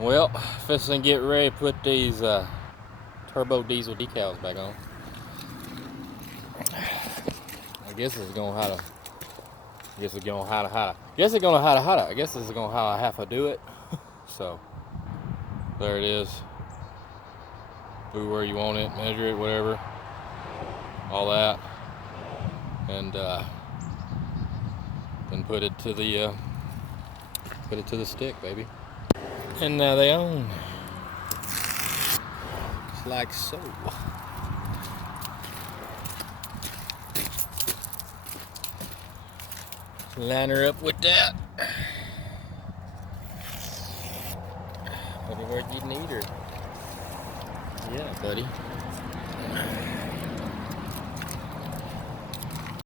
Well, fixing to get ready to put these turbo diesel decals back on. I guess it's gonna how to. I guess it's gonna how to how to. Guess it's gonna how to how to. I guess this is gonna how I have to do it. So there it is. Put where you want it, measure it, whatever, all that, and then put it to the stick, baby. And now they on. Just like so. Line her up with that. Maybe where you need her. Yeah, buddy.